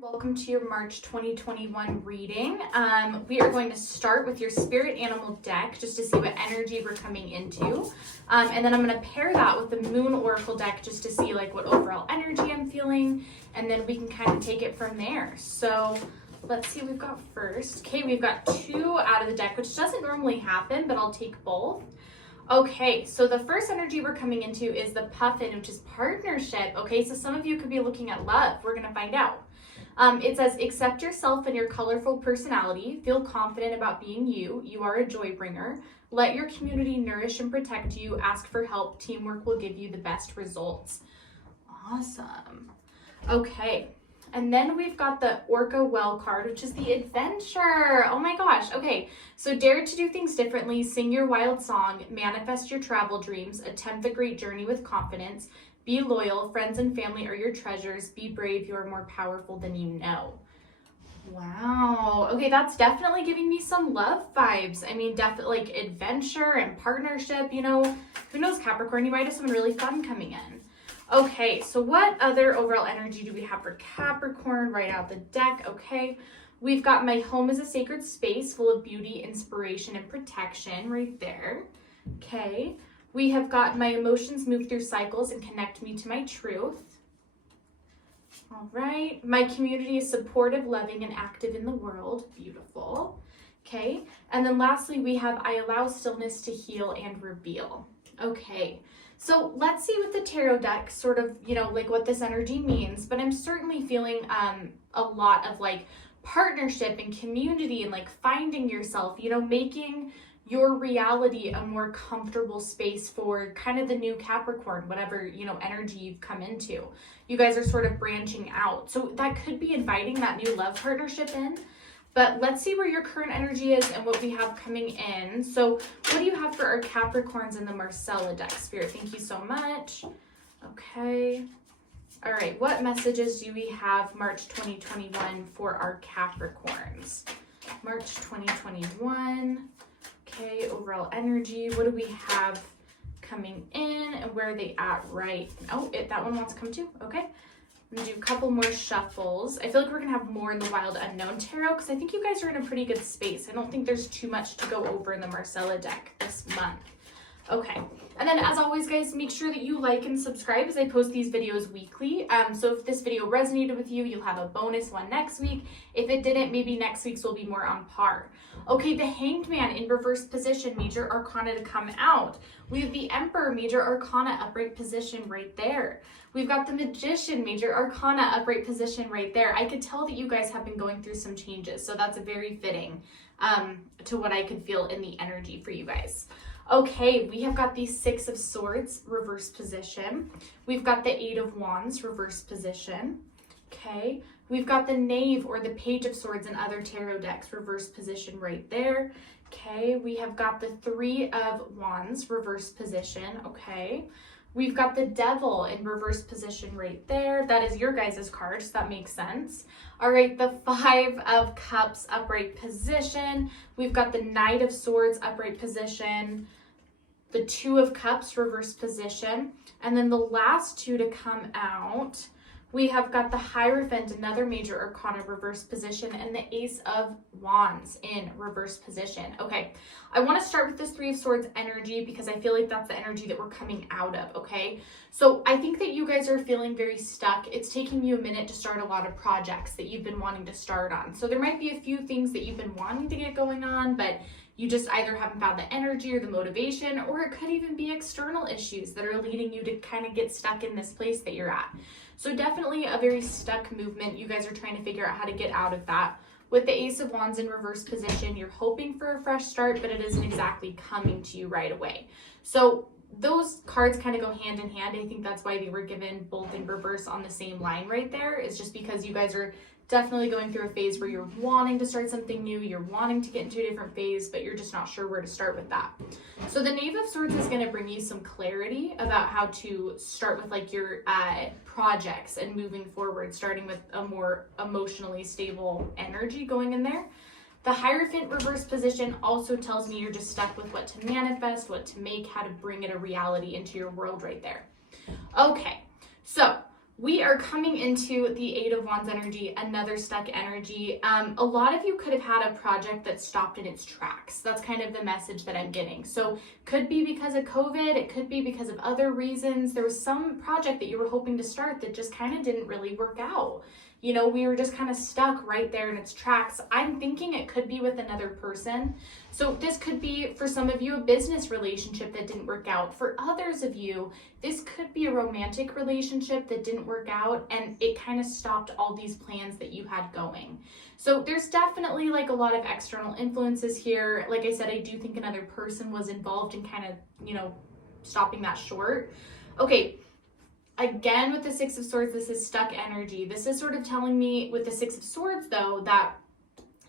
Welcome to your March 2021 reading. We are going to start with your spirit animal deck just to see what energy we're coming into. And then I'm going to pair that with the moon oracle deck just to see like what overall energy I'm feeling. And then we can kind of take it from there. So let's see what we've got first. Okay, we've got 2 out of the deck, which doesn't normally happen, but I'll take both. Okay, so the first energy we're coming into is the puffin, which is partnership. Okay, so some of you could be looking at love. We're going to find out. It says, accept yourself and your colorful personality. Feel confident about being you. You are a joy bringer. Let your community nourish and protect you. Ask for help. Teamwork will give you the best results. Awesome. Okay. And then we've got the Orca Well card, which is the adventure. Oh my gosh. Okay. So dare to do things differently. Sing your wild song. Manifest your travel dreams. Attempt the great journey with confidence. Be loyal. Friends and family are your treasures. Be brave. You are more powerful than you know. Wow. Okay, that's definitely giving me some love vibes. I mean, definitely like adventure and partnership, you know. Who knows, Capricorn? You might have something really fun coming in. Okay, so what other overall energy do we have for Capricorn right out the deck? Okay, we've got my home is a sacred space full of beauty, inspiration, and protection right there. Okay. We have got my emotions move through cycles and connect me to my truth. All right. My community is supportive, loving, and active in the world. Beautiful. Okay. And then lastly, we have I allow stillness to heal and reveal. Okay. So let's see with the tarot deck sort of, you know, like what this energy means. But I'm certainly feeling a lot of like partnership and community and like finding yourself, you know, making your reality a more comfortable space for kind of the new Capricorn, whatever, you know, energy you've come into. You guys are sort of branching out. So that could be inviting that new love partnership in. But let's see where your current energy is and what we have coming in. So what do you have for our Capricorns in the Marcella deck, Spirit? Thank you so much. Okay. All right. What messages do we have March 2021 for our Capricorns? March 2021. Okay, overall energy. What do we have coming in and where are they at right? Oh, that one wants to come too. Okay. I'm gonna do a couple more shuffles. I feel like we're gonna have more in the Wild Unknown Tarot because I think you guys are in a pretty good space. I don't think there's too much to go over in the Marcella deck this month. Okay, and then as always, guys, make sure that you like and subscribe as I post these videos weekly. So if this video resonated with you, you'll have a bonus one next week. If it didn't, maybe next week's will be more on par. Okay, the Hanged Man in reverse position, major arcana to come out. We have the Emperor, major arcana, upright position right there. We've got the Magician, major arcana, upright position right there. I could tell that you guys have been going through some changes, so that's very fitting to what I could feel in the energy for you guys. Okay, we have got the 6 of Swords, reverse position. We've got the 8 of Wands, reverse position. Okay, we've got the Knave or the Page of Swords in other tarot decks, reverse position right there. Okay, we have got the 3 of Wands, reverse position. Okay, we've got the Devil in reverse position right there. That is your guys' card, so that makes sense. All right, the 5 of Cups, upright position. We've got the Knight of Swords, upright position. The 2 of Cups, reverse position. And then the last 2 to come out, we have got the Hierophant, another major arcana, reverse position, and the Ace of Wands in reverse position. Okay, I want to start with this 3 of Swords energy because I feel like that's the energy that we're coming out of, okay? So I think that you guys are feeling very stuck. It's taking you a minute to start a lot of projects that you've been wanting to start on. So there might be a few things that you've been wanting to get going on, but you just either haven't found the energy or the motivation, or it could even be external issues that are leading you to kind of get stuck in this place that you're at. So definitely a very stuck movement. You guys are trying to figure out how to get out of that. With the Ace of Wands in reverse position, you're hoping for a fresh start, but it isn't exactly coming to you right away. So those cards kind of go hand in hand. I think that's why they were given both in reverse on the same line right there. It's just because you guys are definitely going through a phase where you're wanting to start something new, you're wanting to get into a different phase, but you're just not sure where to start with that. So the Knave of Swords is going to bring you some clarity about how to start with like your projects and moving forward, starting with a more emotionally stable energy going in there. The Hierophant reverse position also tells me you're just stuck with what to manifest, what to make, how to bring it a reality into your world right there. Okay, so We are coming into the Eight of Wands energy, another stuck energy. A lot of you could have had a project that stopped in its tracks. That's kind of the message that I'm getting. So could be because of COVID, it could be because of other reasons. There was some project that you were hoping to start that just kind of didn't really work out. You know, we were just kind of stuck right there in its tracks. I'm thinking it could be with another person. So this could be, for some of you, a business relationship that didn't work out. For others of you, this could be a romantic relationship that didn't work out and it kind of stopped all these plans that you had going. So there's definitely like a lot of external influences here. Like I said, I do think another person was involved in kind of, you know, stopping that short. Okay. Again, with the Six of Swords, this is stuck energy. This is sort of telling me with the Six of Swords, though, that,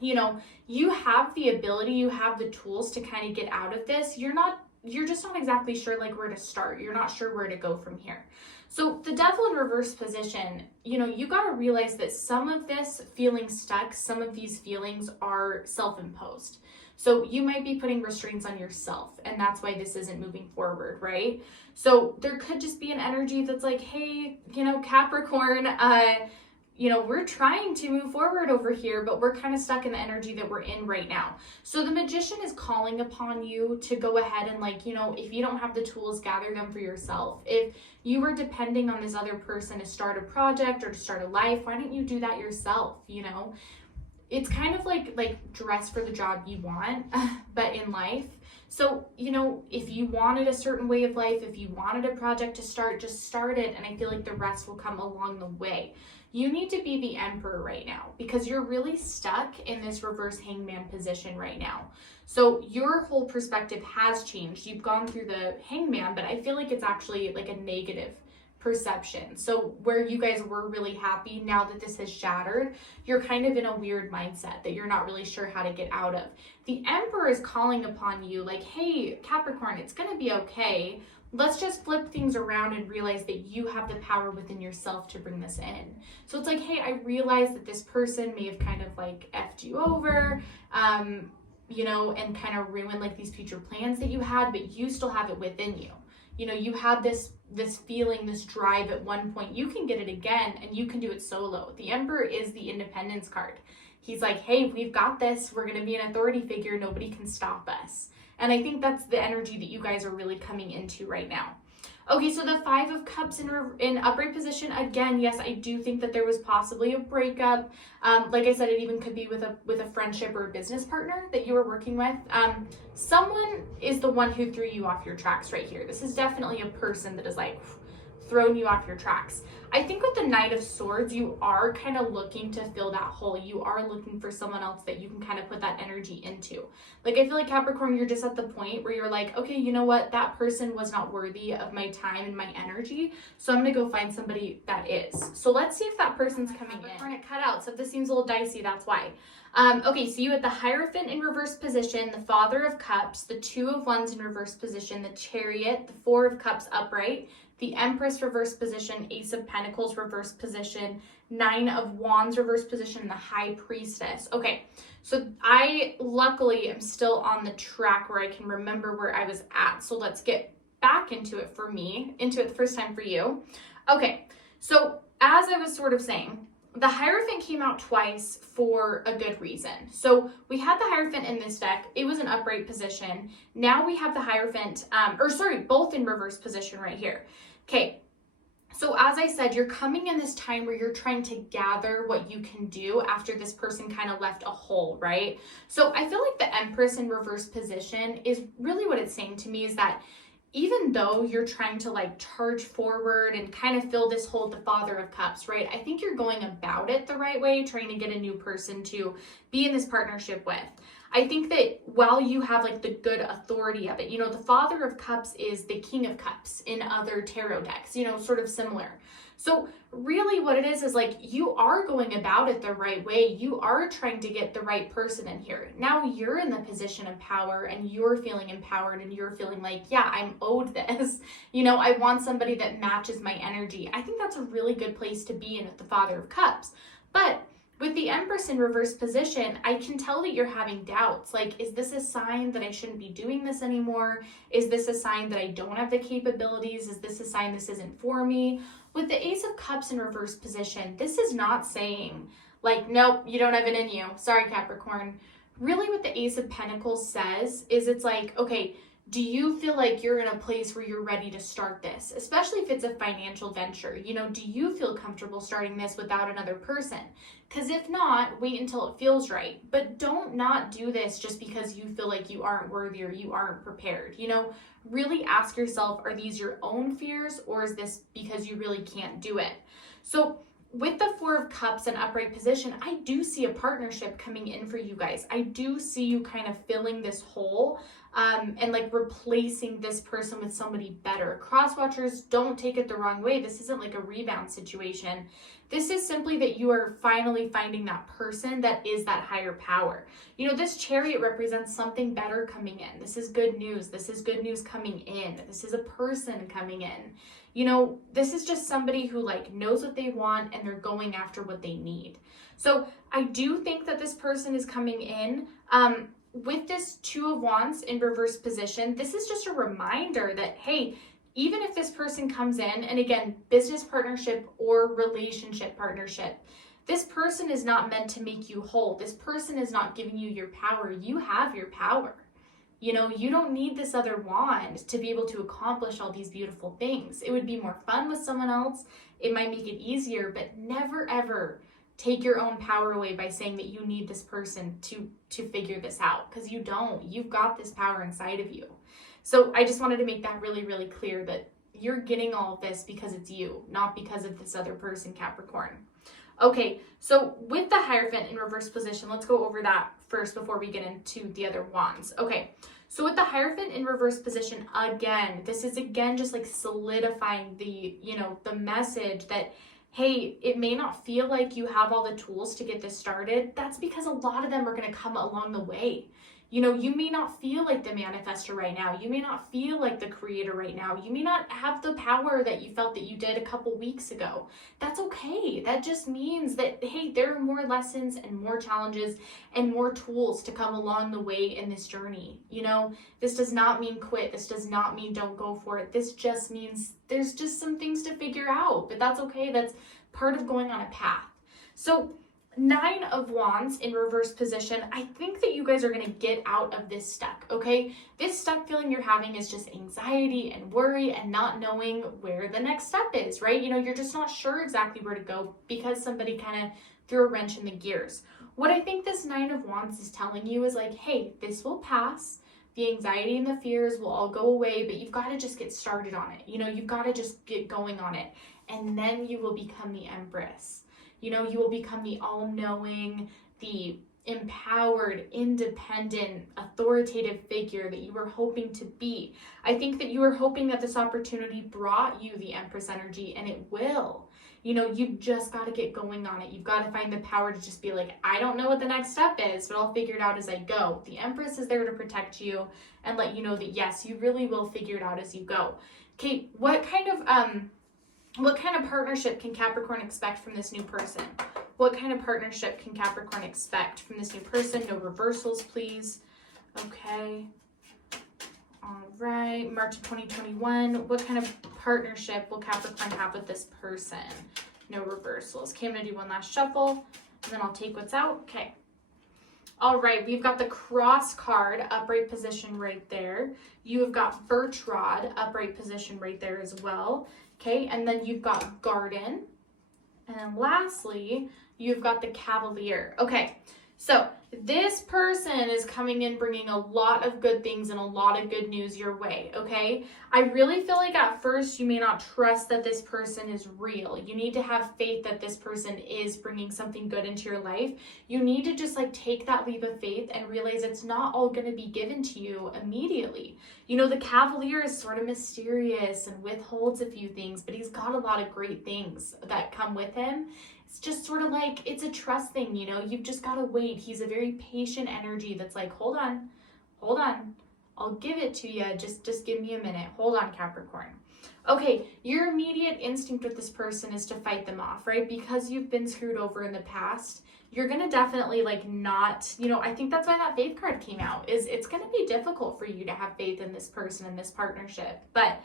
you know, you have the ability, you have the tools to kind of get out of this. You're just not exactly sure like where to start. You're not sure where to go from here. So the Devil in reverse position, you know, you got to realize that some of this feeling stuck, some of these feelings are self-imposed. So you might be putting restraints on yourself, and that's why this isn't moving forward, right? So there could just be an energy that's like, hey, you know, Capricorn, you know, we're trying to move forward over here, but we're kind of stuck in the energy that we're in right now. So the Magician is calling upon you to go ahead and, like, you know, if you don't have the tools, gather them for yourself. If you were depending on this other person to start a project or to start a life, why don't you do that yourself, you know? It's kind of like dress for the job you want, but in life. So, you know, if you wanted a certain way of life, if you wanted a project to start, just start it. And I feel like the rest will come along the way. You need to be the Emperor right now because you're really stuck in this reverse Hangman position right now. So your whole perspective has changed. You've gone through the Hangman, but I feel like it's actually like a negative perception. So where you guys were really happy, now that this has shattered, you're kind of in a weird mindset that you're not really sure how to get out of. The Emperor is calling upon you like, hey, Capricorn, it's going to be okay. Let's just flip things around and realize that you have the power within yourself to bring this in. So it's like, hey, I realize that this person may have kind of like effed you over, you know, and kind of ruined like these future plans that you had, but you still have it within you. You know, you had this feeling, this drive at one point. You can get it again and you can do it solo. The Emperor is the independence card. He's like, hey, we've got this. We're going to be an authority figure. Nobody can stop us. And I think that's the energy that you guys are really coming into right now. Okay, so the Five of Cups in upright position, again, yes, I do think that there was possibly a breakup. Like I said, it even could be with a friendship or a business partner that you were working with. Someone is the one who threw you off your tracks right here. This is definitely a person that is like thrown you off your tracks. I think with the Knight of Swords, you are kind of looking to fill that hole. You are looking for someone else that you can kind of put that energy into. Like, I feel like Capricorn, you're just at the point where you're like, okay, you know what? That person was not worthy of my time and my energy. So I'm going to go find somebody that is. So let's see if that person's coming in. It cut out. So if this seems a little dicey, that's why. Okay, so you had the Hierophant in reverse position, the Father of Cups, the Two of Wands in reverse position, the Chariot, the Four of Cups upright, the Empress reverse position, Ace of Pentacles reverse position, Nine of Wands reverse position, and the High Priestess. Okay, so I luckily am still on the track where I can remember where I was at. So let's get back into it for me, into it the first time for you. Okay, so as I was sort of saying, the Hierophant came out twice for a good reason. So we had the Hierophant in this deck. It was an upright position. Now we have the Hierophant, both in reverse position right here. Okay, so as I said, you're coming in this time where you're trying to gather what you can do after this person kind of left a hole, right? So I feel like the Empress in reverse position is really what it's saying to me is that even though you're trying to like charge forward and kind of fill this hole, the Father of Cups, right? I think you're going about it the right way, trying to get a new person to be in this partnership with. I think that while you have like the good authority of it, you know, the Father of Cups is the King of Cups in other tarot decks, you know, sort of similar. So really what it is like you are going about it the right way. You are trying to get the right person in here. Now you're in the position of power and you're feeling empowered and you're feeling like, yeah, I'm owed this. You know, I want somebody that matches my energy. I think that's a really good place to be in with the Father of Cups. But with the Empress in reverse position, I can tell that you're having doubts. Like, is this a sign that I shouldn't be doing this anymore? Is this a sign that I don't have the capabilities? Is this a sign this isn't for me? with the Ace of Cups in reverse position, this is not saying like, nope, you don't have it in you. Sorry, Capricorn. Really what the Ace of Pentacles says is it's like, okay, do you feel like you're in a place where you're ready to start this? Especially if it's a financial venture. You know, do you feel comfortable starting this without another person? Because if not, wait until it feels right. But don't not do this just because you feel like you aren't worthy or you aren't prepared. You know, really ask yourself, are these your own fears or is this because you really can't do it? So with the Four of Cups in upright position, I do see a partnership coming in for you guys. I do see you kind of filling this hole and like replacing this person with somebody better. Cross watchers, don't take it the wrong way. This isn't like a rebound situation. This is simply that you are finally finding that person that is that higher power. You know, this Chariot represents something better coming in. This is good news. This is good news coming in. This is a person coming in. You know, this is just somebody who like knows what they want and they're going after what they need. So I do think that this person is coming in. With this Two of Wands in reverse position, this is just a reminder that, hey, even if this person comes in, and again, business partnership or relationship partnership, this person is not meant to make you whole. This person is not giving you your power. You have your power. You know, you don't need this other wand to be able to accomplish all these beautiful things. It would be more fun with someone else. It might make it easier, but never ever take your own power away by saying that you need this person to figure this out, because you don't. You've got this power inside of you. So I just wanted to make that really, really clear that you're getting all of this because it's you, not because of this other person, Capricorn. Okay, so with the Hierophant in reverse position, let's go over that first before we get into the other wands. Okay, so with the Hierophant in reverse position, again, this is again just like solidifying the, you know, the message that, hey, it may not feel like you have all the tools to get this started. That's because a lot of them are going to come along the way. You know, you may not feel like the manifestor right now. You may not feel like the creator right now. You may not have the power that you felt that you did a couple weeks ago. That's okay. That just means that, hey, there are more lessons and more challenges and more tools to come along the way in this journey. You know, this does not mean quit. This does not mean don't go for it. This just means there's just some things to figure out, but that's okay. That's part of going on a path. So Nine of Wands in reverse position, I think that you guys are going to get out of this stuck, okay? This stuck feeling you're having is just anxiety and worry and not knowing where the next step is, right? You know, you're just not sure exactly where to go because somebody kind of threw a wrench in the gears. What I think this Nine of Wands is telling you is like, hey, this will pass. The anxiety and the fears will all go away, but you've got to just get started on it. You know, you've got to just get going on it. And then you will become the Empress. You know, you will become the all-knowing, the empowered, independent, authoritative figure that you were hoping to be. I think that you were hoping that this opportunity brought you the Empress energy, and it will. You know, you've just got to get going on it. You've got to find the power to just be like, I don't know what the next step is, but I'll figure it out as I go. The Empress is there to protect you and let you know that, yes, you really will figure it out as you go. Okay, what kind of partnership can Capricorn expect from this new person? What kind of partnership can Capricorn expect from this new person? No reversals, please. Okay. All right. March of 2021. What kind of partnership will Capricorn have with this person? No reversals. Okay, I'm going to do one last shuffle, and then I'll take what's out. Okay. All right, we've got the Cross card, upright position right there. You have got Birch Rod, upright position right there as well. Okay, and then you've got Garden. And then lastly, you've got the Cavalier. Okay, so this person is coming in bringing a lot of good things and a lot of good news your way, okay? I really feel like at first you may not trust that this person is real. You need to have faith that this person is bringing something good into your life. You need to just like take that leap of faith and realize it's not all going to be given to you immediately. You know, the Cavalier is sort of mysterious and withholds a few things, but he's got a lot of great things that come with him. It's just sort of like, it's a trust thing, you know, you've just got to wait. He's a very patient energy that's like, hold on, I'll give it to you. Just give me a minute. Hold on, Capricorn. Okay, your immediate instinct with this person is to fight them off, right? Because you've been screwed over in the past, you're going to definitely like not, you know, I think that's why that faith card came out, is it's going to be difficult for you to have faith in this person and this partnership. But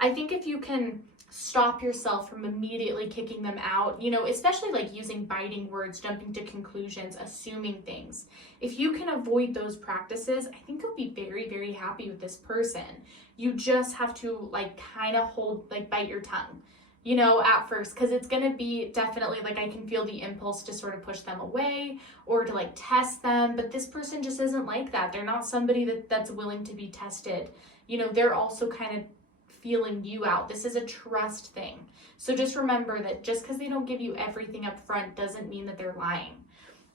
I think if you can stop yourself from immediately kicking them out, you know, especially like using biting words, jumping to conclusions, assuming things. If you can avoid those practices, I think you'll be very, very happy with this person. You just have to like kind of bite your tongue, you know, at first, because it's going to be definitely like, I can feel the impulse to sort of push them away or to like test them, but this person just isn't like that. They're not somebody that's willing to be tested. You know, they're also kind of feeling you out. This is a trust thing. So just remember that just because they don't give you everything up front doesn't mean that they're lying.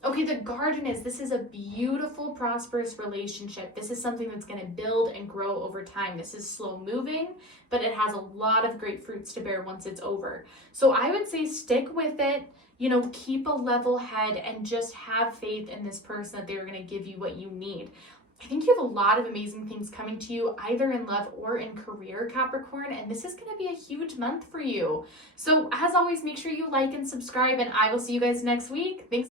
Okay, the garden this is a beautiful, prosperous relationship. This is something that's going to build and grow over time. This is slow moving, but it has a lot of great fruits to bear once it's over. So I would say stick with it, you know, keep a level head and just have faith in this person that they're going to give you what you need. I think you have a lot of amazing things coming to you, either in love or in career, Capricorn, and this is going to be a huge month for you. So as always, make sure you like and subscribe, and I will see you guys next week. Thanks.